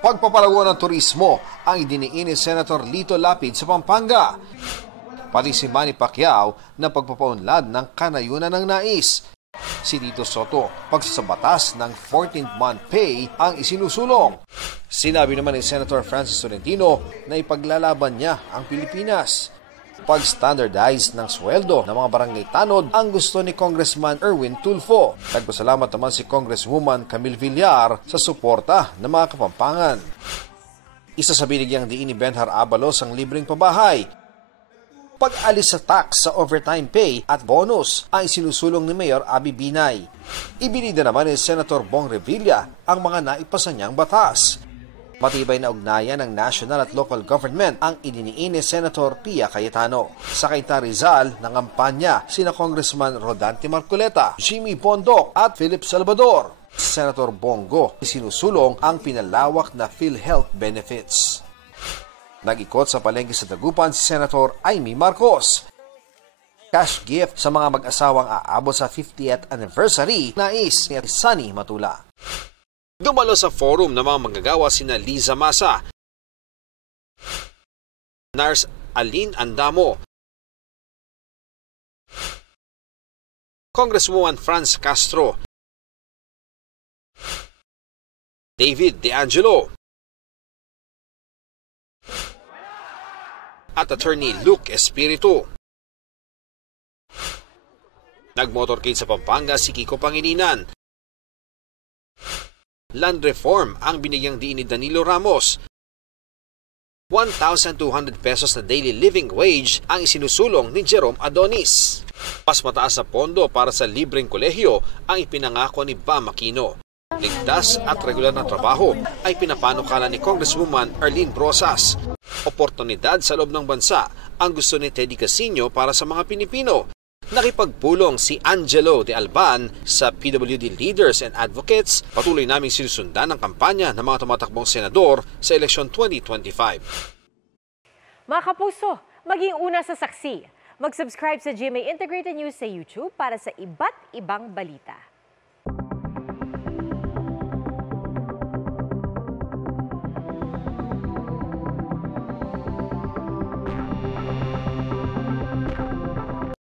Pagpapalago ng turismo ang idiniin ni Senator Lito Lapid sa Pampanga. Pati si Manny Pacquiao na pagpapaunlad ng kanayunan ng nais. Si Tito Soto, pagsasabatas ng 14th month pay ang isinusulong. Sinabi naman ni Senator Francis Tolentino na ipaglalaban niya ang Pilipinas. Pag-standardize ng sweldo ng mga barangay tanod ang gusto ni Congressman Erwin Tulfo. Nagpasalamat naman si Congresswoman Camille Villar sa suporta ng mga Kapampangan. Isa sa binigyang diin ni Benhar Abalos ang libreng pabahay. Pag-alis sa tax sa overtime pay at bonus ang isinusulong ni Mayor Abby Binay. Ibinida naman ni Senator Bong Revilla ang mga naipasa niyang batas. Matibay na ugnayan ng national at local government ang idiniin ni Senator Pia Cayetano. Sa Cainta Rizal, nangampanya sina Congressman Rodante Marcoleta, Jimmy Bondoc at Philip Salvador. Senator Bongo isinusulong ang pinalawak na PhilHealth benefits. Nag-ikot sa palengke sa Dagupan si Senator Amy Marcos. Cash gift sa mga mag-asawang aabot sa 50th anniversary nais ni Sunny Matula. Dumalo sa forum ng mga manggagawa sina Liza Masa, Nars Aline Andamo, Congresswoman Franz Castro, David De Angelo, at Attorney Luke Espiritu. Nag-motorcade sa Pampanga si Kiko Pangilinan. Land reform ang binigyang diin ni Danilo Ramos. 1,200 pesos na daily living wage ang isinusulong ni Jerome Adonis. Mas mataas na pondo para sa libreng kolehiyo ang ipinangako ni Bam Aquino. Ligtas at regular na trabaho ay pinapanukala ni Congresswoman Arlene Brosas. Oportunidad sa loob ng bansa ang gusto ni Teddy Casino para sa mga Pilipino. Nakipagpulong si Angelo de Alban sa PWD leaders and advocates. Patuloy naming sinusundan ang kampanya ng mga tumatakbong senador sa eleksyon 2025. Mga kapuso, maging una sa saksi. Mag-subscribe sa GMA Integrated News sa YouTube para sa iba't ibang balita.